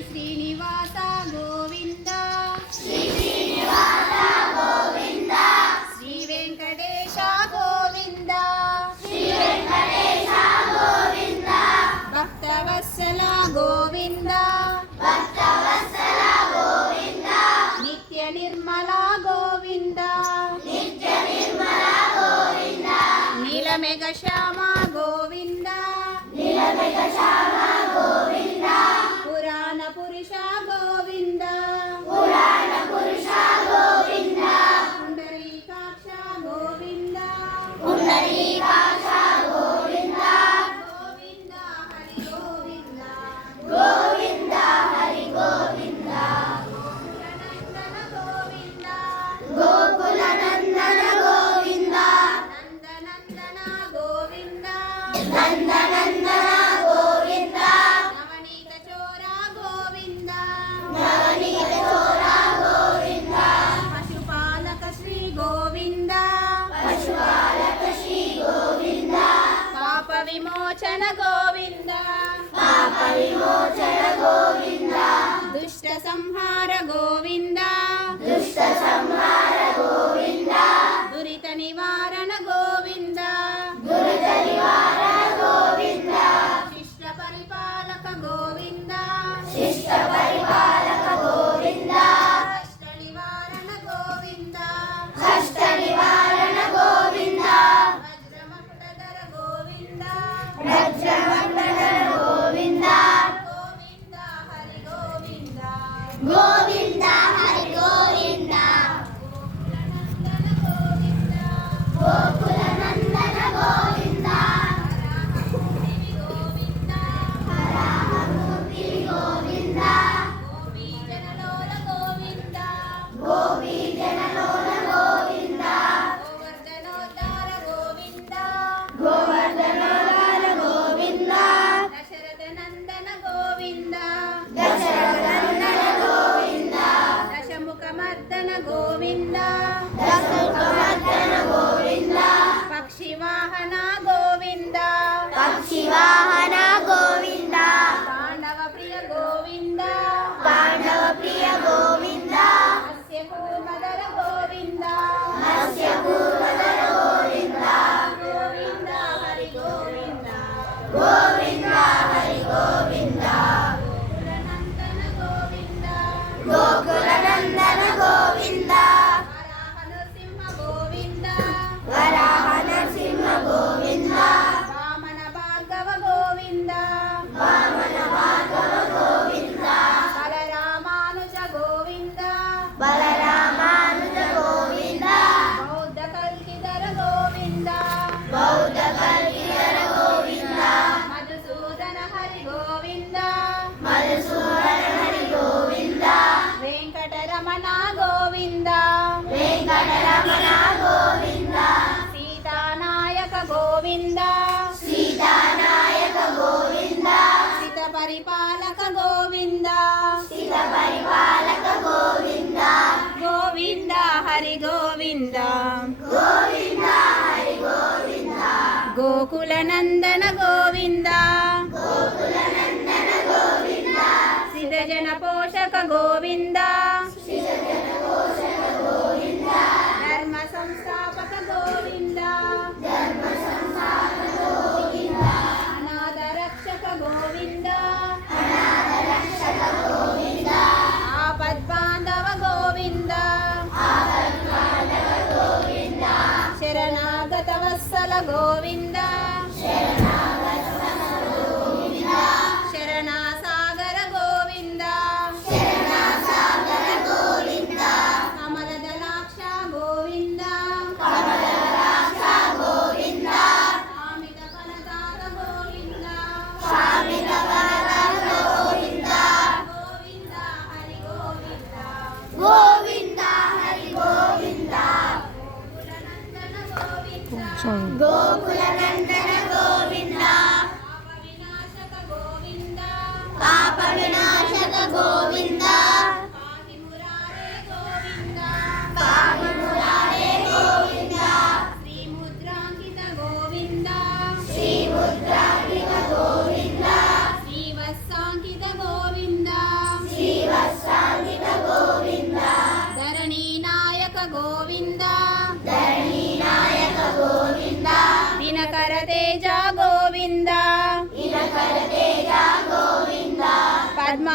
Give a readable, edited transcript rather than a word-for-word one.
శ్రీనివాస గోవింద శ్రీ వెంకటేశ గోవింద భక్తవత్సల గోవింద నిత్య నిర్మల గోవింద నీలమేఘ శ్యామ గోవింద పురాణ పురుష గోవింద పుండరీకాక్ష గోవింద గోవింద హరి గోవింద గోకులనందన గోవింద నందనందన గోవింద నవనీత చోర గోవింద పశుపాలక శ్రీ గోవింద పాప విమోచన గోవింద దుష్ట సంహార గోవింద దురిత నివారణ గోవింద శిష్ట పరిపాలక గోవింద కష్ట నివారణ గోవింద వజ్రమకుటధర గోవింద గోవింద హరి గోవింద గోకులనందన గోవింద వరాహమూర్తి గోవింద గోపీజనలోల గోవింద గోపీజనలోల గోవింద గోవర్ధనోద్ధార గోవింద గోవర్ధనోద్ధార గోవింద దశరథ నందన గోవింద దశరథనందన గోవింద దశముఖమర్దన గోవింద దశముఖమర్దన గోవింద పక్షివాహన గోవింద పక్షివాహన గోవింద పాండవ ప్రియ గోవింద పాండవ ప్రియ గోవింద మత్స్య కూర్మధర గోవింద మత్స్యకూర్మధర గోవింద గోవింద హరి గోవింద గోవింద హరి గోవింద గోకులనందన గోవింద గోకులనందన గోవింద వరాహ నృసింహ గోవింద వరాహ నరసింహ గోవింద వామన భార్గవ గోవింద వామన భార్గవ గోవింద బలరామానుజ గోవింద బలరామానుజ గోవింద బౌద్ధ కల్కిధర గోవింద బౌద్ధ కల్కిధర గోవింద మధుసూదన హరి గోవింద మధుసూదన హరి గోవింద వెంకటరమణ గోవింద వెంకటరమణ గోవింద సీతానాయక గోవింద సీతానాయక గోవింద సిత పరిపాలక గోవింద స్థిత పరిపాలక గోవింద గోవింద హరి గోవింద గోవింద హరి గోవింద గోకులనందన గోవింద గోకులనందన గోవింద సిద్ధజన పోషక గోవింద ధర్మ సంస్థాపక గోవింద ధర్మ సంస్థాపక గోవింద అనాథ రక్షక గోవింద అనాథ రక్షక గోవింద ఆపద్బాంధవ గోవింద ఆపద్బాంధవ గోవింద శరణాగత వత్సల గోవింద శరణాగత గోవింద శరణాసాగర గోవింద శరణాసాగర గోవింద కమలదలాక్ష గోవింద కమలరాక్ష గోవింద కామిత ఫలదాత గోవింద కామిత వరద గోవింద గోవింద హరి గోవింద గోవింద హరి గోవింద గోకులనందన గోవింద గోకులనందన గోవింద పాప వినాశక గోవింద పాప వినాశక గోవింద